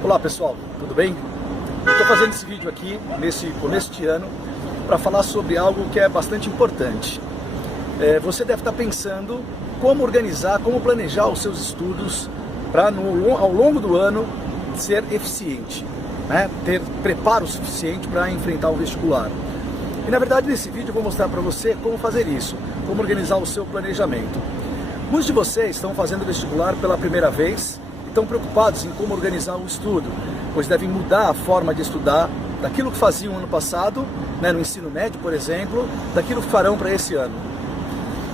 Olá pessoal, tudo bem? Eu estou fazendo esse vídeo aqui nesse começo de ano para falar sobre algo que é bastante importante. Você deve estar pensando como organizar, como planejar os seus estudos para ao longo do ano ser eficiente, né? Ter preparo suficiente para enfrentar o vestibular. E na verdade nesse vídeo eu vou mostrar para você como fazer isso, como organizar o seu planejamento. Muitos de vocês estão fazendo vestibular pela primeira vez e estão preocupados em como organizar o estudo, pois devem mudar a forma de estudar daquilo que faziam ano passado, né, no ensino médio, por exemplo, daquilo que farão para esse ano.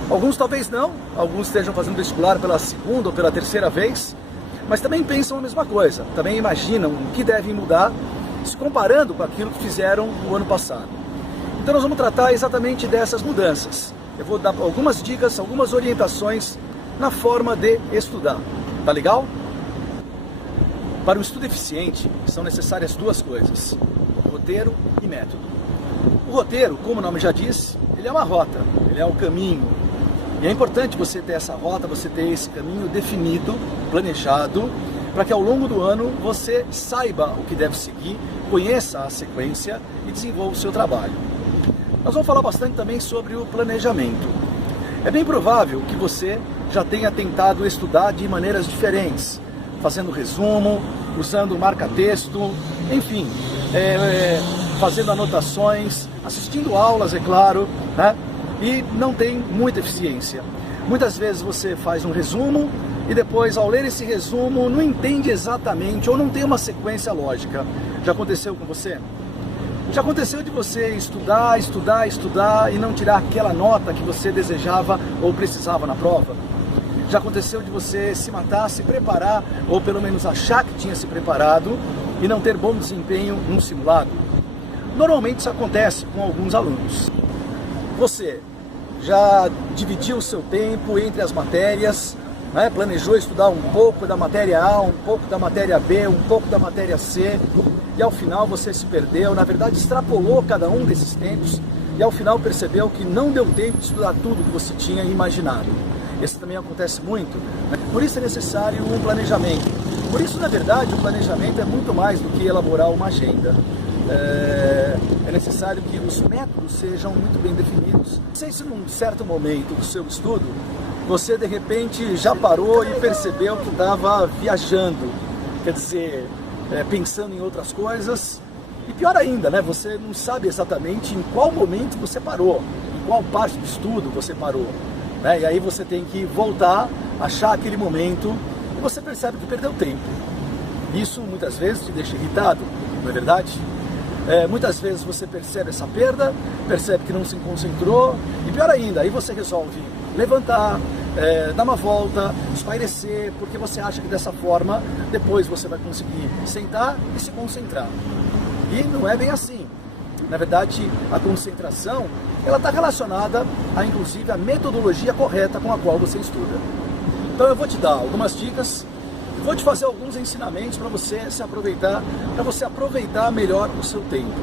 Alguns talvez não, alguns estejam fazendo vestibular pela segunda ou pela terceira vez, mas também pensam a mesma coisa, também imaginam o que devem mudar, se comparando com aquilo que fizeram no ano passado. Então nós vamos tratar exatamente dessas mudanças. Eu vou dar algumas dicas, algumas orientações na forma de estudar. Tá legal? Para o estudo eficiente, são necessárias duas coisas: roteiro e método. O roteiro, como o nome já diz, ele é uma rota, ele é um caminho. E é importante você ter essa rota, você ter esse caminho definido, planejado, para que ao longo do ano você saiba o que deve seguir, conheça a sequência e desenvolva o seu trabalho. Nós vamos falar bastante também sobre o planejamento. É bem provável que você já tenha tentado estudar de maneiras diferentes, fazendo resumo, usando marca-texto, enfim, fazendo anotações, assistindo aulas, é claro, né? E não tem muita eficiência. Muitas vezes você faz um resumo e depois, ao ler esse resumo, não entende exatamente ou não tem uma sequência lógica. Já aconteceu com você? Já aconteceu de você estudar e não tirar aquela nota que você desejava ou precisava na prova? Já aconteceu de você se matar, se preparar, ou pelo menos achar que tinha se preparado e não ter bom desempenho num simulado? Normalmente isso acontece com alguns alunos. Você já dividiu o seu tempo entre as matérias, né? Planejou estudar um pouco da matéria A, um pouco da matéria B, um pouco da matéria C, e ao final você se perdeu, na verdade extrapolou cada um desses tempos, e ao final percebeu que não deu tempo de estudar tudo que você tinha imaginado. Isso também acontece muito, né? Por isso é necessário um planejamento. Por isso, na verdade, o planejamento é muito mais do que elaborar uma agenda. É necessário que os métodos sejam muito bem definidos. Não sei se num certo momento do seu estudo, você de repente já parou e percebeu que estava viajando, quer dizer, pensando em outras coisas. E pior ainda, né? Você não sabe exatamente em qual momento você parou, em qual parte do estudo você parou. E aí você tem que voltar, achar aquele momento e você percebe que perdeu tempo. Isso muitas vezes te deixa irritado, não é verdade? Muitas vezes você percebe essa perda, percebe que não se concentrou e pior ainda, aí você resolve levantar, dar uma volta, espairecer, porque você acha que dessa forma depois você vai conseguir sentar e se concentrar. E não é bem assim. Na verdade, a concentração ela está relacionada a, inclusive, a metodologia correta com a qual você estuda. Então eu vou te dar algumas dicas, vou te fazer alguns ensinamentos para você aproveitar melhor o seu tempo.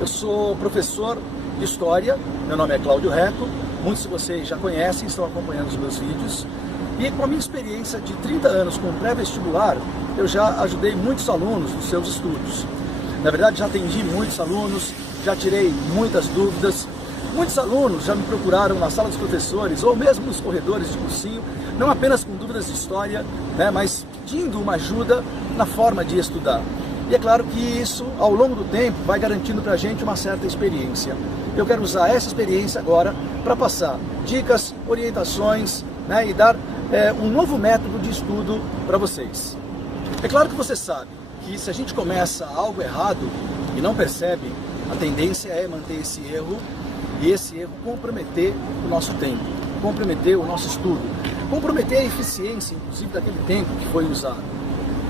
Eu sou professor de História, meu nome é Cláudio Reco, muitos de vocês já conhecem, estão acompanhando os meus vídeos, e com a minha experiência de 30 anos com pré-vestibular, eu já ajudei muitos alunos nos seus estudos. Na verdade, já atendi muitos alunos, já tirei muitas dúvidas. Muitos alunos já me procuraram na sala dos professores ou mesmo nos corredores de cursinho, não apenas com dúvidas de história, né, mas pedindo uma ajuda na forma de estudar. E é claro que isso, ao longo do tempo, vai garantindo para a gente uma certa experiência. Eu quero usar essa experiência agora para passar dicas, orientações, né, e dar um novo método de estudo para vocês. É claro que você sabe que se a gente começa algo errado e não percebe, a tendência é manter esse erro e esse erro comprometer o nosso tempo, comprometer o nosso estudo, comprometer a eficiência, inclusive, daquele tempo que foi usado.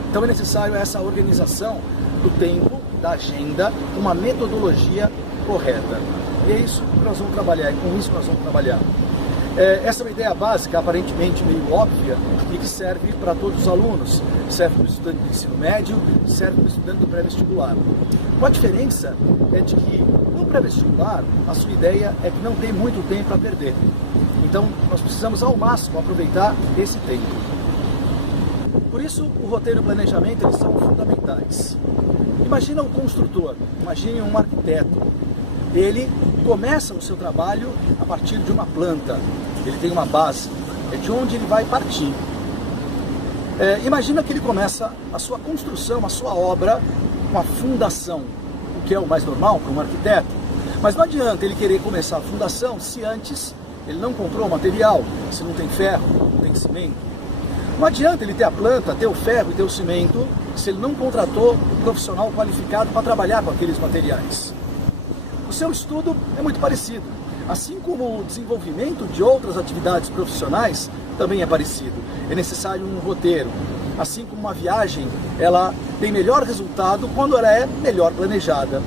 Então é necessário essa organização do tempo, da agenda, uma metodologia correta. E é isso que nós vamos trabalhar, é com isso que nós vamos trabalhar. Essa é uma ideia básica, aparentemente meio óbvia, e que serve para todos os alunos. Serve para o estudante do ensino médio, serve para o estudante do pré-vestibular. A diferença é de que no pré-vestibular, a sua ideia é que não tem muito tempo a perder. Então, nós precisamos ao máximo aproveitar esse tempo. Por isso, o roteiro e o planejamento eles são fundamentais. Imagina um construtor, imagine um arquiteto. Ele começa o seu trabalho a partir de uma planta, ele tem uma base, é de onde ele vai partir. Imagina que ele começa a sua construção, a sua obra, com a fundação, o que é o mais normal para um arquiteto. Mas não adianta ele querer começar a fundação se antes ele não comprou o material, se não tem ferro, não tem cimento. Não adianta ele ter a planta, ter o ferro e ter o cimento, se ele não contratou um profissional qualificado para trabalhar com aqueles materiais. O seu estudo é muito parecido, assim como o desenvolvimento de outras atividades profissionais também é parecido. É necessário um roteiro, assim como uma viagem, ela tem melhor resultado quando ela é melhor planejada.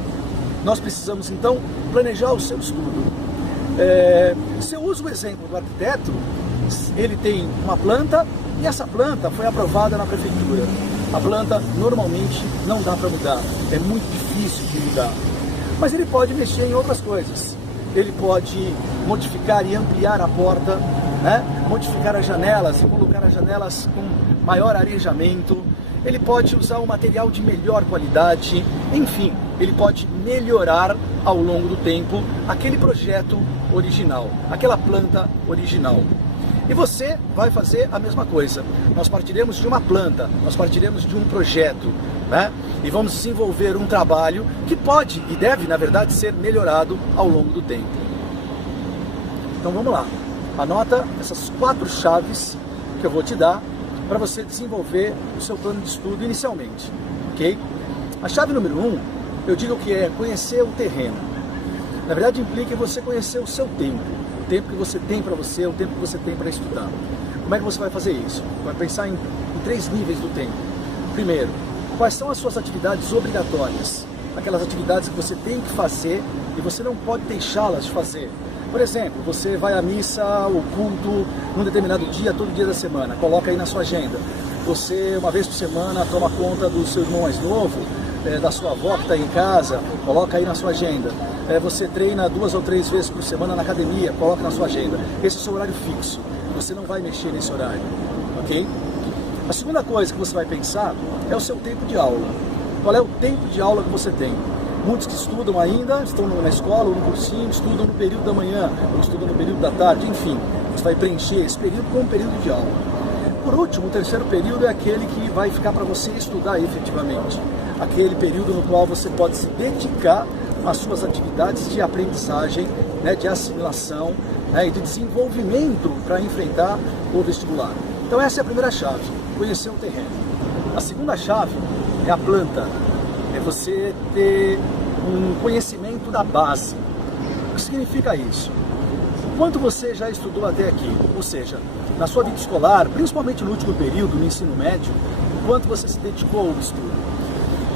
Nós precisamos então planejar o seu estudo. Se eu uso o exemplo do arquiteto, ele tem uma planta e essa planta foi aprovada na prefeitura. A planta normalmente não dá para mudar, é muito difícil de mudar. Mas ele pode mexer em outras coisas. Ele pode modificar e ampliar a porta, né? Modificar as janelas e colocar as janelas com maior arejamento. Ele pode usar um material de melhor qualidade. Enfim, ele pode melhorar ao longo do tempo aquele projeto original, aquela planta original. E você vai fazer a mesma coisa. Nós partiremos de uma planta, nós partiremos de um projeto, né? E vamos desenvolver um trabalho que pode e deve, na verdade, ser melhorado ao longo do tempo. Então vamos lá. Anota essas 4 chaves que eu vou te dar para você desenvolver o seu plano de estudo inicialmente, ok? A chave número 1, eu digo que é conhecer o terreno. Na verdade, implica em você conhecer o seu tempo. O tempo que você tem para você, o tempo que você tem para estudar. Como é que você vai fazer isso? Vai pensar em 3 níveis do tempo. Primeiro, quais são as suas atividades obrigatórias? Aquelas atividades que você tem que fazer e você não pode deixá-las de fazer. Por exemplo, você vai à missa, o culto, num determinado dia, todo dia da semana. Coloca aí na sua agenda. Você, uma vez por semana, toma conta do seu irmão mais novo, da sua avó que está em casa, coloca aí na sua agenda. Você treina 2 ou 3 vezes por semana na academia, coloca na sua agenda. Esse é o seu horário fixo, você não vai mexer nesse horário, ok? A segunda coisa que você vai pensar é o seu tempo de aula. Qual é o tempo de aula que você tem? Muitos que estudam ainda, estão na escola ou no cursinho, estudam no período da manhã, ou estudam no período da tarde, enfim. Você vai preencher esse período com um período de aula. Por último, o terceiro período é aquele que vai ficar para você estudar efetivamente. Aquele período no qual você pode se dedicar às suas atividades de aprendizagem, né, de assimilação, né, e de desenvolvimento para enfrentar o vestibular. Então essa é a primeira chave, conhecer o terreno. A segunda chave é a planta, é você ter um conhecimento da base. O que significa isso? Quanto você já estudou até aqui? Ou seja, na sua vida escolar, principalmente no último período, no ensino médio, quanto você se dedicou ao estudo?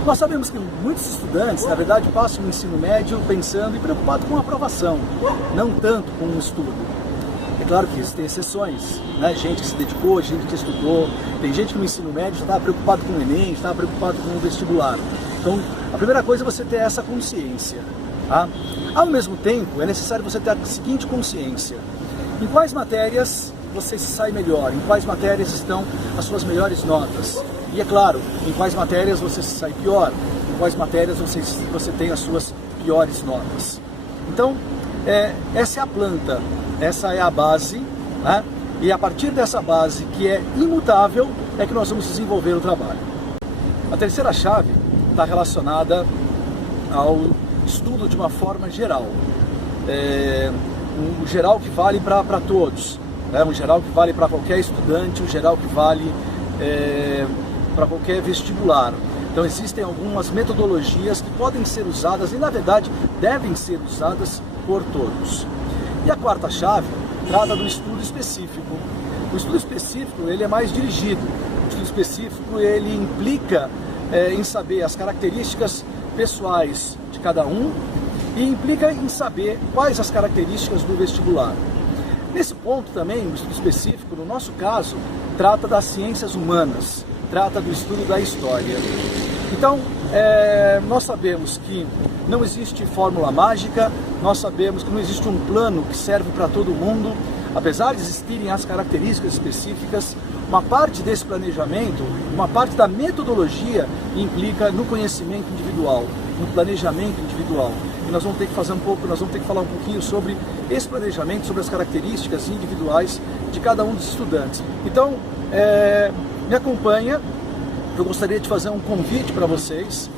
Nós sabemos que muitos estudantes, na verdade, passam o ensino médio pensando e preocupados com a aprovação, não tanto com o estudo. É claro que existem exceções, né? Gente que se dedicou, gente que estudou, tem gente que no ensino médio já estava preocupado com o Enem, estava preocupado com o vestibular. Então, a primeira coisa é você ter essa consciência. Tá? Ao mesmo tempo, é necessário você ter a seguinte consciência: em quais matérias você se sai melhor, em quais matérias estão as suas melhores notas. E é claro, em quais matérias você se sai pior, em quais matérias você tem as suas piores notas. Então, essa é a planta, essa é a base, né? E a partir dessa base, que é imutável, é que nós vamos desenvolver o trabalho. A terceira chave está relacionada ao estudo de uma forma geral. Um geral que vale para todos, né? Um geral que vale para qualquer estudante, um geral que vale para qualquer vestibular. Então existem algumas metodologias que podem ser usadas e na verdade devem ser usadas por todos. E a quarta chave trata do estudo específico. O estudo específico ele é mais dirigido. O estudo específico ele implica em saber as características pessoais de cada um e implica em saber quais as características do vestibular. Nesse ponto também, o estudo específico, no nosso caso, trata das ciências humanas, trata do estudo da história. Então, nós sabemos que não existe fórmula mágica, nós sabemos que não existe um plano que serve para todo mundo. Apesar de existirem as características específicas, uma parte desse planejamento, uma parte da metodologia implica no conhecimento individual, no planejamento individual. E nós vamos ter que falar um pouquinho sobre esse planejamento, sobre as características individuais de cada um dos estudantes. Então, me acompanha, eu gostaria de fazer um convite para vocês.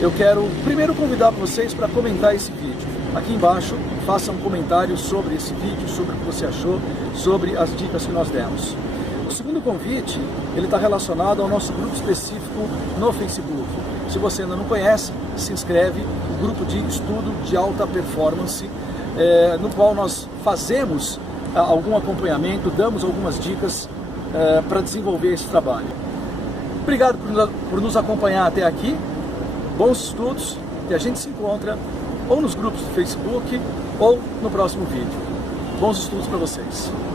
Eu quero primeiro convidar vocês para comentar esse vídeo. Aqui embaixo, faça um comentário sobre esse vídeo, sobre o que você achou, sobre as dicas que nós demos. O segundo convite, ele está relacionado ao nosso grupo específico no Facebook. Se você ainda não conhece, se inscreve, o grupo de estudo de alta performance, no qual nós fazemos algum acompanhamento, damos algumas dicas para desenvolver esse trabalho. Obrigado por nos acompanhar até aqui, bons estudos, e a gente se encontra ou nos grupos do Facebook ou no próximo vídeo. Bons estudos para vocês!